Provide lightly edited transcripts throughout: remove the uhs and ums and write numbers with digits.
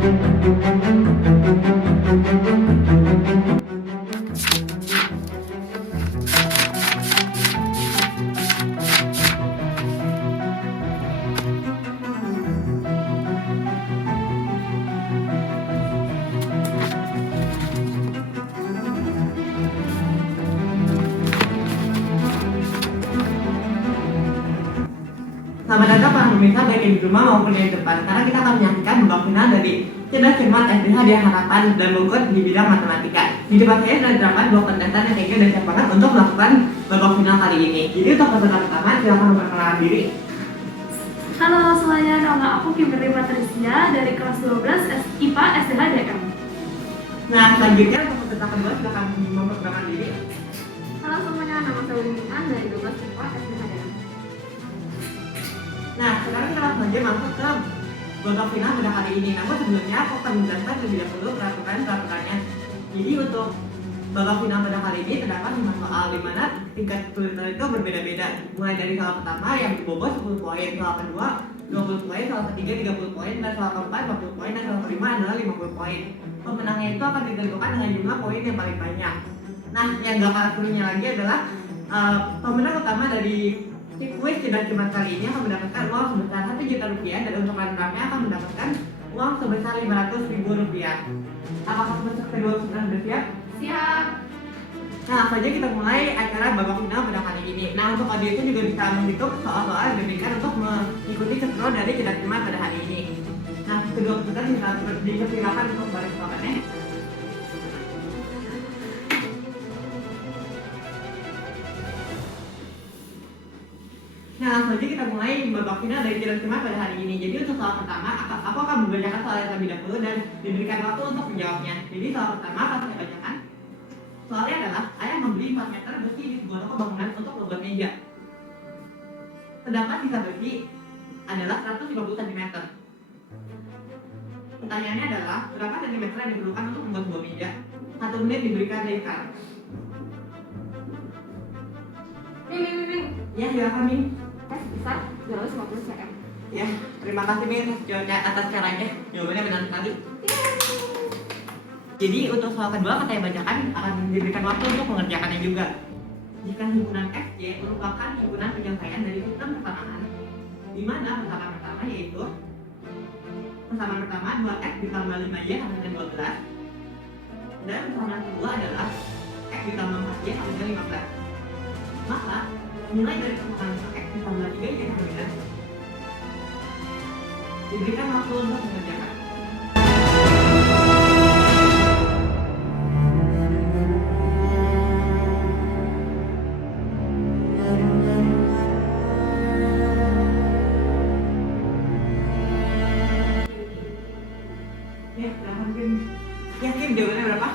Selamat datang para pemirsa baik yang di rumah maupun yang di depan, karena kita akan menyaksikan babak final dari Cerdas Cermat SDH Hadiah Harapan dan Bogor di bidang matematika. Di depan saya sudah terdapat dua kontestan yang kayaknya sudah siap banget untuk melakukan babak final kali ini. Jadi untuk peserta pertama, silakan memperkenalkan diri. Halo semuanya, nama aku Kimberly Patricia dari kelas 12 IPA SDH DM. Nah, selanjutnya untuk peserta kedua, silakan memperkenalkan diri. Halo semuanya, nama saya Wintan dari 12 IPA SDH DM. Nah, sekarang kita langsung saja masuk ke babak final pada hari ini. Namun sebelumnya aku akan menjelaskan terlebih dahulu peraturan-peraturannya. Jadi untuk babak final pada hari ini terdapat 5 soal di mana tingkat kesulitan itu berbeda-beda. Mulai dari soal pertama yang dibobot 10 poin, soal kedua 20 poin, soal ketiga 30 poin, dan soal keempat 40 poin, dan soal kelima adalah 50 poin. Pemenangnya itu akan ditentukan dengan jumlah poin yang paling banyak. Nah, yang gak kalah serunya lagi adalah pemenang utama dari kuis Cerdas Cermat kali ini akan mendapatkan uang sebesar 1 juta rupiah, dan untuk runner-up-nya akan mendapatkan uang sebesar 500.000 rupiah. Apakah peserta kedua sudah bersiap? Siap. Nah, langsung saja kita mulai acara babak final pada kali ini. Nah, untuk audio itu juga bisa menghitung soal-soal yang diberikan untuk mengikuti keseruan dari Cerdas Cermat pada hari ini. Nah, kedua peserta dipersilakan untuk balik soalnya. Nah, langsung aja kita mulai babak final dari Cerdas Cermat pada hari ini. Jadi untuk soal pertama, aku akan membacakan soal yang terlebih dahulu dan diberikan waktu untuk menjawabnya. Jadi soal pertama akan saya bacakan. Soalnya adalah, ayah membeli 4 meter besi di sebuah toko bangunan untuk membuat meja. Sedangkan sisa besi adalah 150 cm. Pertanyaannya adalah, berapa sentimeter yang diperlukan untuk membuat sebuah meja? 1 menit diberikan dari sekarang. Ming. Ya, silakan Min. Besar 250 cm. Ya, terima kasih Min atas caranya. Jawabannya benar sekali. Jadi untuk soal kedua akan saya bacakan, akan diberikan waktu untuk mengerjakannya juga. Jika himpunan XY merupakan himpunan penyelesaian dari sistem persamaan, di mana persamaan pertama yaitu persamaan pertama 2x ditambah 5y sama dengan 12, dan persamaan kedua adalah x ditambah 4y sama dengan 15. Maka nilai dari persamaan x ditambah 3y sama dengan diberikan waktu untuk mengerjakan. Ya, silahkan Kim. Ya Kim, jawabannya berapa?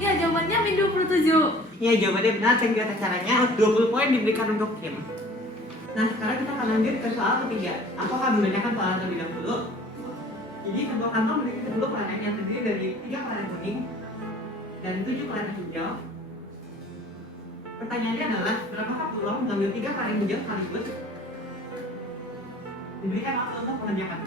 Ya, jawabannya Min 27. Ya, jawabannya benar, thank you atas caranya. 20 poin diberikan untuk Kim. Nah, sekarang kita akan lanjut ke soal ketiga. Aku akan membacakan soal terlebih dahulu. Jadi, sebuah kantong memiliki 10 planet yang terdiri dari 3 planet kuning dan 7 planet hijau. Pertanyaannya adalah, berapakah peluang mengambil 3 planet hijau sekaligus? Diberikan waktu untuk mengerjakan.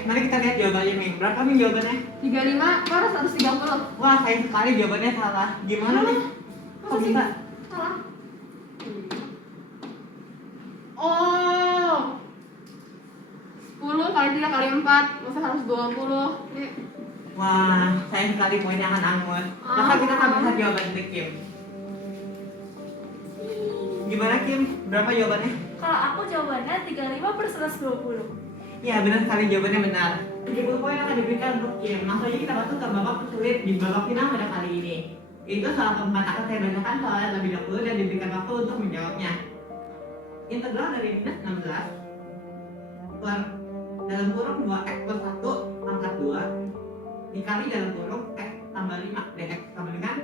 Mari kita lihat jawabannya Ming. Berapa Ming jawabannya? 35 per 130. Wah, sayang sekali jawabannya salah. Gimana nih? Kok bisa? Salah. Oh. 10 kali 3 kali 4, masa harus 20. Ini Wah, sayang sekali poinnya akan anggun. Maka kita akan bisa jawaban untuk Kim. Gimana Kim? Berapa jawabannya? kalau aku jawabannya 35 per 120. Ya, benar sekali jawabannya benar. 70 poin akan diberikan untuk Kim. Langsung aja kita masuk ke babak tersulit di babak final pada kali ini. Itu soal keempat akan saya bacakan soalnya lebih dahulu dan diberikan waktu untuk menjawabnya. Integral dari minus 16 per dalam kurung 2x plus 1 pangkat 2 dikali dalam kurung x tambah 5 dx sama dengan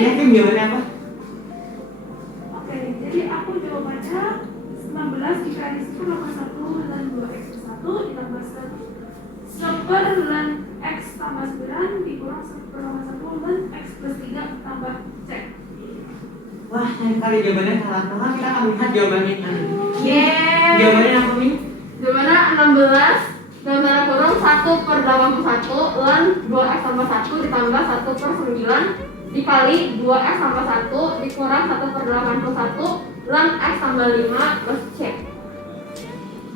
Ya, Kim jawabannya apa? Oke, jadi aku jawabannya 19 dikali 10 tambah 1 dan 2x plus 1 ditambah 1 dan x tambah 9 dikurang 1 tambah 1 dan x plus 3 tambah c. Wah, yang kali jawabannya salah. Maka kita akan lihat jawabannya nanti. Yeay. Jawabannya apa nih? Jawabannya 16 dalam tanda kurung 1 per 81 dan 2x tambah 1 ditambah 1 per 9 dikali 2x tambah 1 dikurang 1 per 81 dan x tambah 5 plus c.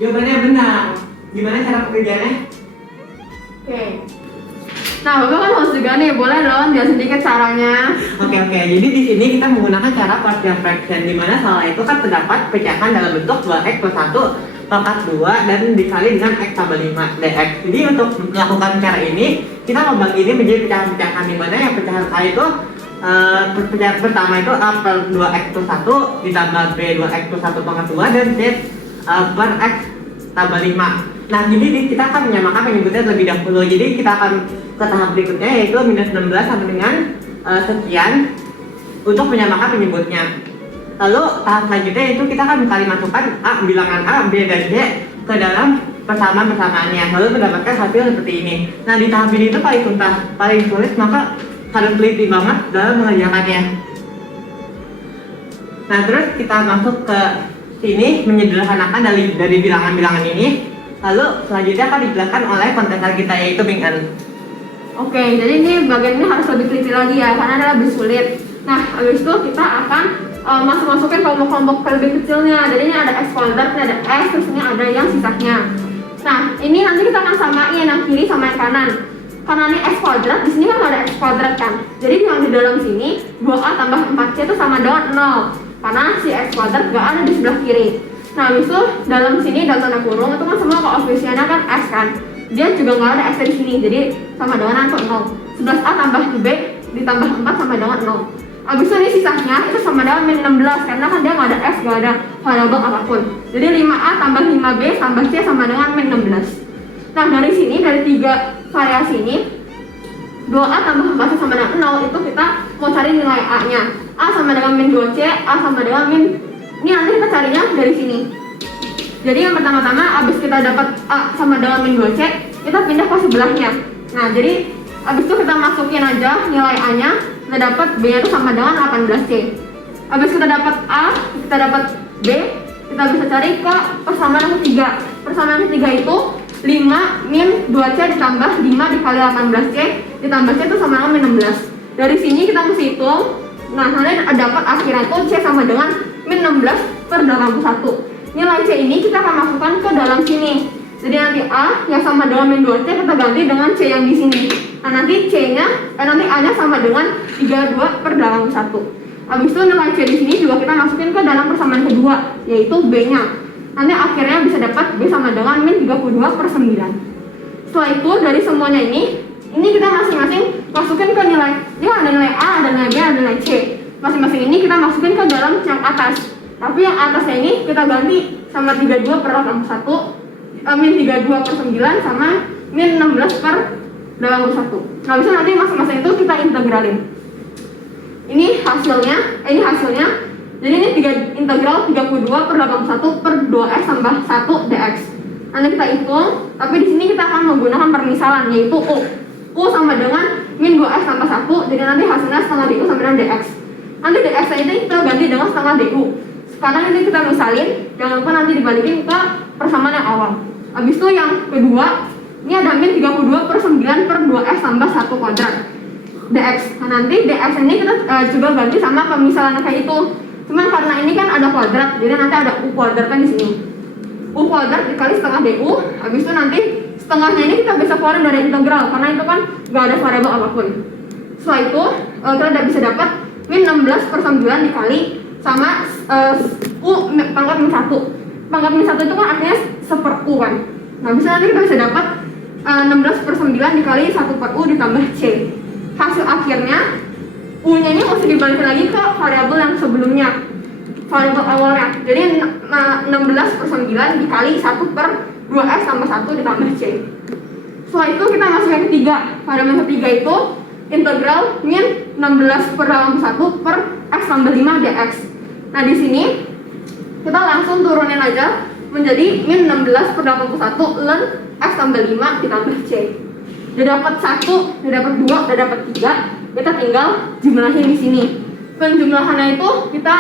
Jawabannya benar. Gimana cara pekerjaannya? Oke. Nah, Bapak kan host juga nih, boleh dong jelasin dikit caranya. Oke. Jadi di sini kita menggunakan cara partial fraction, di mana salah itu kan terdapat pecahan dalam bentuk 2x plus 1 pangkat 2 dan dikali dengan x tambah 5 dx. Jadi untuk melakukan cara ini, kita membagi ini menjadi pecahan-pecahan, di mana yang pecahan A itu pecahan pertama itu A per 2x plus 1 ditambah B 2x plus 1 pangkat 2 dan C per x tambah 5. Nah, jadi kita akan menyamakan penyebutnya terlebih dahulu. Jadi kita akan ke tahap berikutnya, yaitu minus 16 sama dengan sekian untuk menyamakan penyebutnya. Lalu tahap selanjutnya itu kita akan kali masukkan A, bilangan A, B, dan C ke dalam persamaan-persamaannya, lalu mendapatkan hasil seperti ini. Nah, di tahap ini itu paling sulit, maka harus teliti banget dalam mengerjakannya. Nah, terus kita masuk ke sini, menyederhanakan dari bilangan-bilangan ini. Lalu selanjutnya akan dijelaskan oleh kontestan kita, yaitu Bing An. Oke, jadi ini bagian ini harus lebih teliti lagi ya, karena ada lebih sulit. Nah, habis itu kita akan masukin kelompok-kelompok lebih kecilnya. Jadi ini ada x kuadrat, ini ada x, terus ini ada yang sisanya. Nah, ini nanti kita akan samain yang kiri sama yang kanan. Karena ini x kuadrat, di sini kan ada x kuadrat kan. Jadi yang di dalam sini 2a tambah 4c itu sama dengan 0. Karena si x kuadrat gak ada di sebelah kiri. Nah, habis itu dalam sini dalam tanda kurung itu kan semua koefisiennya kan x kan. Dia juga nggak ada x di sini, jadi sama dengan 0. 11a tambah b ditambah 4 sama dengan 0. Habis itu ini sisanya itu sama dengan min 16 karena kan dia nggak ada x, nggak ada variabel apapun. Jadi 5a tambah 5b tambah c sama dengan min 16. Nah, dari sini dari 3 variasi ini 2a tambah 4c sama dengan 0 itu kita mau cari nilai a-nya. A sama dengan min 2c, a sama dengan min, ini nanti kita carinya dari sini. Jadi yang pertama-tama abis kita dapat A sama dengan min 2C, kita pindah ke sebelahnya. Nah, jadi abis itu kita masukin aja nilai A-nya, kita dapat B-nya itu sama dengan 18C. Abis kita dapat A, kita dapat B, kita bisa cari ke persamaan ketiga. Persamaan ketiga itu 5 min 2C ditambah 5 dikali 18C ditambah C itu sama dengan min 16. Dari sini kita mesti hitung. Nah, nanti dapat akhirnya itu C sama dengan min 16 per 81. Nilai C ini kita akan masukkan ke dalam sini. Jadi nanti A yang sama dengan min 2C kita ganti dengan C yang di sini. Nah, nanti nanti A-nya sama dengan 32 per 81. Habis itu nilai C di sini juga kita masukin ke dalam persamaan kedua, yaitu B-nya. Nanti akhirnya bisa dapat B sama dengan min 32 per 9. Setelah itu dari semuanya ini kita masing-masing masukin ke nilai. Ini ada nilai A, ada nilai B, ada nilai C. Masing-masing ini kita masukin ke dalam yang atas. Tapi yang atasnya ini kita ganti sama 32 per 81, min 32 per 9 sama min 16 per 81. Nah, bisa nanti masing-masing itu kita integralin. Ini hasilnya. Jadi ini integral 32 per 81 per 2x tambah 1 dx. Nanti kita hitung, tapi di sini kita akan menggunakan permisalan, yaitu U. U sama dengan min 2x tambah 1, jadi nanti hasilnya setengah du sama dengan dx. Nanti dx ini kita ganti dengan setengah du. Sekarang ini kita misalin, jangan lupa nanti dibalikin ke persamaan yang awal. Habis itu yang kedua, ini ada min 32 per 9 per 2x tambah 1 kuadrat dx. Nah, nanti dx ini kita juga ganti sama pemisalan kayak itu. Cuman karena ini kan ada kuadrat, jadi nanti ada u kuadratnya di sini. U kuadrat dikali setengah DU. Habis itu nanti setengahnya ini kita bisa keluarin dari integral karena itu kan nggak ada variabel apapun. Setelah itu kita udah bisa dapat min 16/9 dikali sama U pangkat min 1. Pangkat min 1 itu kan artinya 1/U kan. Nah bisa nanti kita bisa dapat 16/9 dikali 1/U ditambah C. Hasil akhirnya U nya ini mesti dibalikin lagi ke variabel yang sebelumnya, variabel awalnya. Jadi 16/9 dikali 1/2x tambah 1 ditambah C. Setelah itu kita masuk yang ketiga. Pada yang ketiga itu integral min 16/1 per x tambah 5 dx. Nah di sini kita langsung turunin aja menjadi min 16/81 ln x tambah 5 ditambah c. Udah dapat 1, udah dapat 2, udah dapat 3. Kita tinggal jumlahin di sini. Penjumlahannya itu kita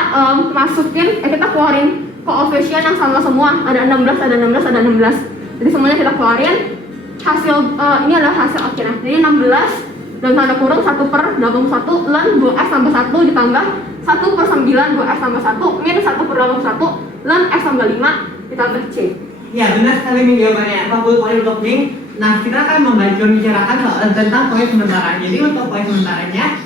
kita keluarin koefisien yang sama semua. Ada 16, ada 16, ada 16. Jadi semuanya kita keluarin. Hasil ini adalah hasil akhirnya. Jadi 16 dan tanda kurung 1/81 ln 2x tambah 1 ditambah 1/9 2x tambah 1 min 1/81 ln x tambah 5 ditambah c. Ya benar sekali Ming jawabannya. 40 poin untuk Ming. Nah kita akan membicarakan soal tentang poin sementara. Jadi untuk poin sementaranya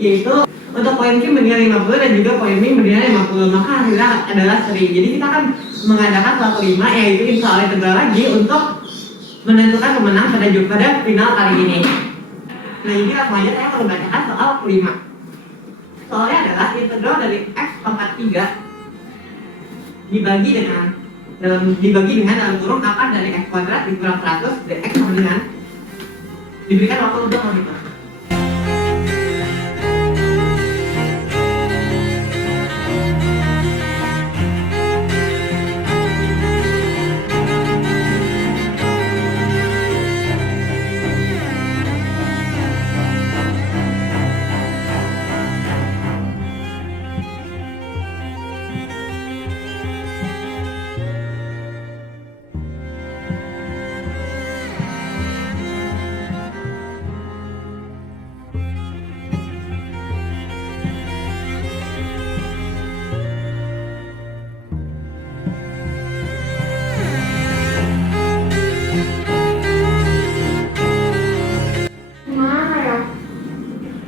yaitu untuk poin Kim bernilai 50 dan juga poin Ming bernilai 50, maka hasilnya adalah seri. Jadi kita akan mengadakan soal kelima yaitu soal integral lagi untuk menentukan pemenang pada final kali ini. Nah ini langsung aja saya akan membacakan soal kelima. Soalnya adalah integral dari x pangkat 3 dibagi dengan dalam kurung akar dari x kuadrat dikurang 100 dx sama dengan diberikan waktu untuk menghitung.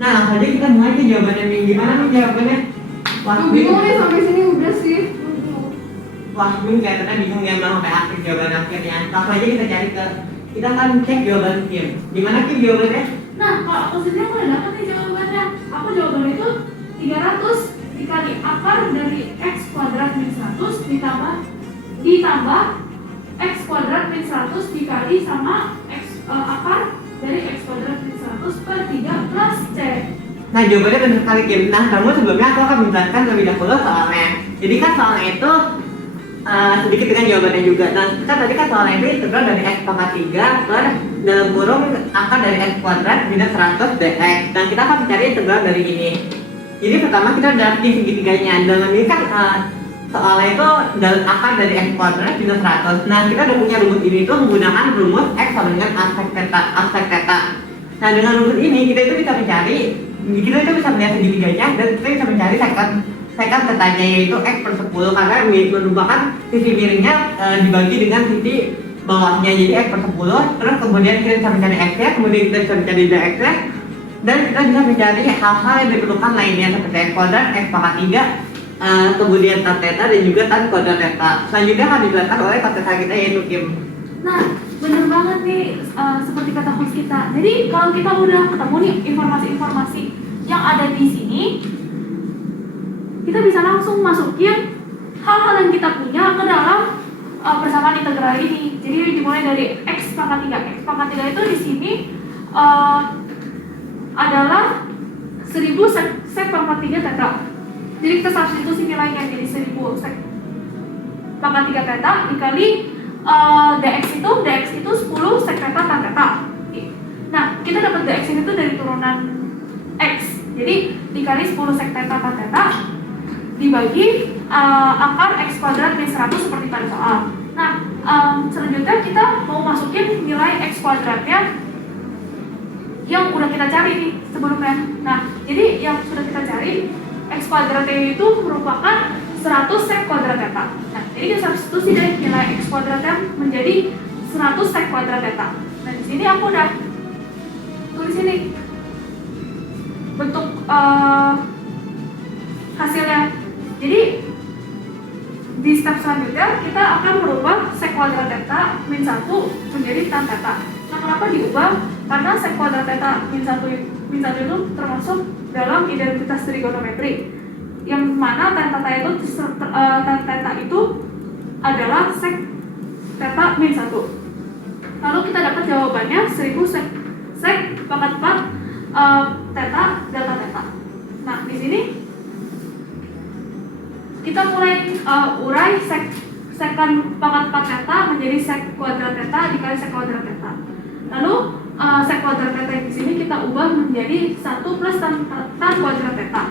Nah, langsung aja kita mulai ke jawabannya Ming. Gimana nih jawabannya? Wah, bingung nih sampai sini udah sih. Wah, Ming kelihatannya bingung ya mau sampai akhir jawaban akhirnya. Langsung aja kita cari kita akan cek jawaban Kim. Gimana Kim jawabannya? Nah, kalau aku sendiri aku udah dapat nih jawabannya. Aku jawabannya itu 300 dikali akar dari x kuadrat min 100 ditambah x kuadrat min 100 dikali sama akar dari x kuadrat min 100 per 3 plus c. Nah jawabannya benar sekali Kim. Nah namun sebelumnya aku akan menjelaskan terlebih dahulu soalnya. Jadi kan soalnya itu sedikit dengan jawabannya juga. Nah kita tadi kan soalnya itu integral dari x pangkat 3 per dalam kurung akar dari x kuadrat minus 100 dx. Dan kita akan mencari integral dari ini. Jadi pertama kita dapat di segitiganya. Dalam ini kan soalnya itu dalam akar dari x kuadrat minus 100. Nah kita udah punya rumus ini itu menggunakan rumus x sama dengan aspek theta. Nah dengan rumus ini kita itu bisa melihat segitiganya dan kita bisa mencari secant tetanya yaitu x per 10 karena merupakan sisi miringnya dibagi dengan sisi bawahnya jadi x per 10. Terus kemudian kita bisa mencari x nya, kemudian kita bisa mencari dx nya, dan kita bisa mencari hal-hal yang diperlukan lainnya seperti x kuadrat, x pangkat 3, kemudian tan theta dan juga tan kuadrat theta. Selanjutnya akan dijelaskan oleh tan theta kita yaitu Kim. Nah, bener banget nih seperti kata host kita. Jadi kalau kita udah ketemu nih informasi-informasi yang ada di sini, kita bisa langsung masukin hal-hal yang kita punya ke dalam persamaan integral ini. Jadi dimulai dari x pangkat 3. X pangkat 3 itu di sini adalah 1000 sek pangkat 3 theta. Jadi kita substitusi nilainya jadi 1000 sek pangkat 3 theta dikali dx itu 10 sek theta tan theta. Nah, kita dapat dx itu dari turunan x. Jadi dikali 10 sek theta tan theta dibagi akar x kuadrat min 100 seperti pada soal. Nah, selanjutnya kita mau masukin nilai x kuadratnya yang udah kita cari nih sebelumnya. Nah, jadi yang sudah kita cari x kuadratnya itu merupakan 100 sek kuadrat theta. Nah, Jadi kita substitusi dari nilai x kuadratnya menjadi 100 sek kuadrat theta. Nah di sini aku udah tulis ini bentuk hasilnya. Jadi di step selanjutnya kita akan merubah sek kuadrat theta min 1 menjadi tan theta. Nah kenapa diubah? Karena sek kuadrat theta min 1 itu termasuk dalam identitas trigonometri, yang mana tan theta itu adalah sek theta min 1. Lalu kita dapat jawabannya 1000 sek pangkat 4 theta delta theta. Nah di sini kita mulai urai sekan pangkat 4 theta menjadi sek kuadrat theta dikali sek kuadrat theta. Lalu sek kuadrat theta di sini kita ubah menjadi 1 plus tan kuadrat theta.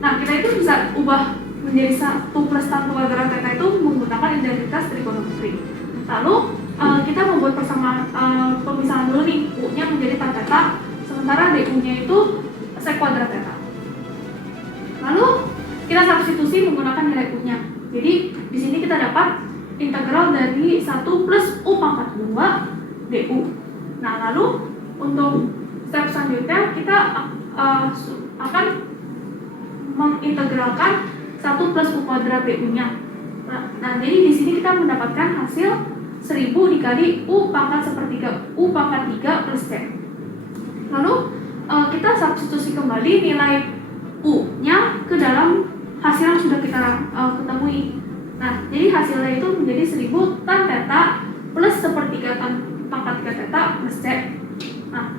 Nah kita itu bisa ubah menjadi 1 plus tan kuadrat theta itu menggunakan identitas trigonometri. Lalu kita membuat pemisahan dulu nih, U-nya menjadi tan theta, sementara DU-nya itu sek kuadrat theta. Lalu kita substitusi menggunakan nilai U-nya. Jadi di sini kita dapat integral dari 1 plus U pangkat 2 DU. Nah lalu untuk step selanjutnya kita akan mengintegralkan 1 plus U kuadrat DU-nya. Nah jadi di sini kita mendapatkan hasil 1000 dikali U pangkat sepertiga U pangkat 3 plus C. Lalu kita substitusi kembali nilai U-nya ke dalam hasil yang sudah kita ketemui. Nah, jadi hasilnya itu menjadi 1000 tan theta plus sepertiga tan pangkat 3 theta plus C. Nah,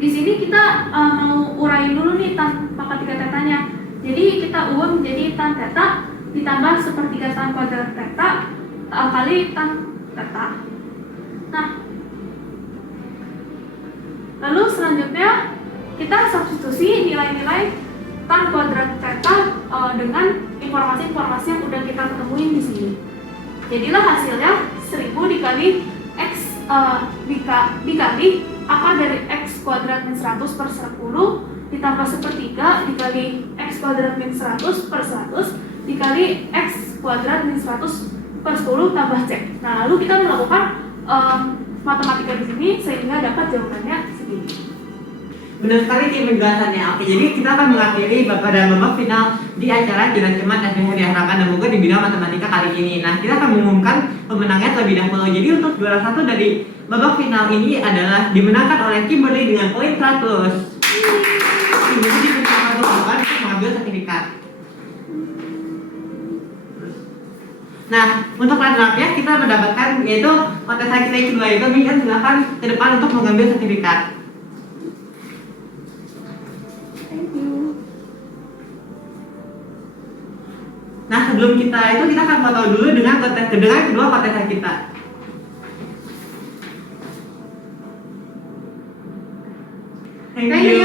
di sini kita mau urain dulu nih tan pangkat 3 tetanya. Jadi kita ubah menjadi tan theta ditambah sepertiga tan kuadrat theta kali tan theta. Nah, lalu selanjutnya kita substitusi nilai-nilai tan kuadrat theta dengan informasi-informasi yang udah kita ketemuin di sini. Jadilah hasilnya 1000 dikali x dikali akar dari x kuadrat min 100 per 10 ditambah sepertiga dikali x kuadrat min 100 per 100 dikali x kuadrat min 100 per 10 tambah c. Nah lalu kita melakukan matematika di sini sehingga dapat jawabannya segini. Benar sekali tim penjelasannya. Oke, jadi kita akan mengakhiri pada babak final di acara Jalan Cermat FBH Diharapkan dan Moga di bidang matematika kali ini. Nah, kita akan mengumumkan pemenangnya terlebih dahulu. Jadi untuk juara satu dari babak final ini adalah dimenangkan oleh Kimberly dengan poin 100. Kimberly dipersilakan untuk mengambil sertifikat. Nah, untuk runner-up-nya kita mendapatkan yaitu kontestan kita yang kedua itu Minggan, silakan ke depan untuk mengambil sertifikat. Nah sebelum kita akan foto dulu dengan kedua kontestan kita. Thank you.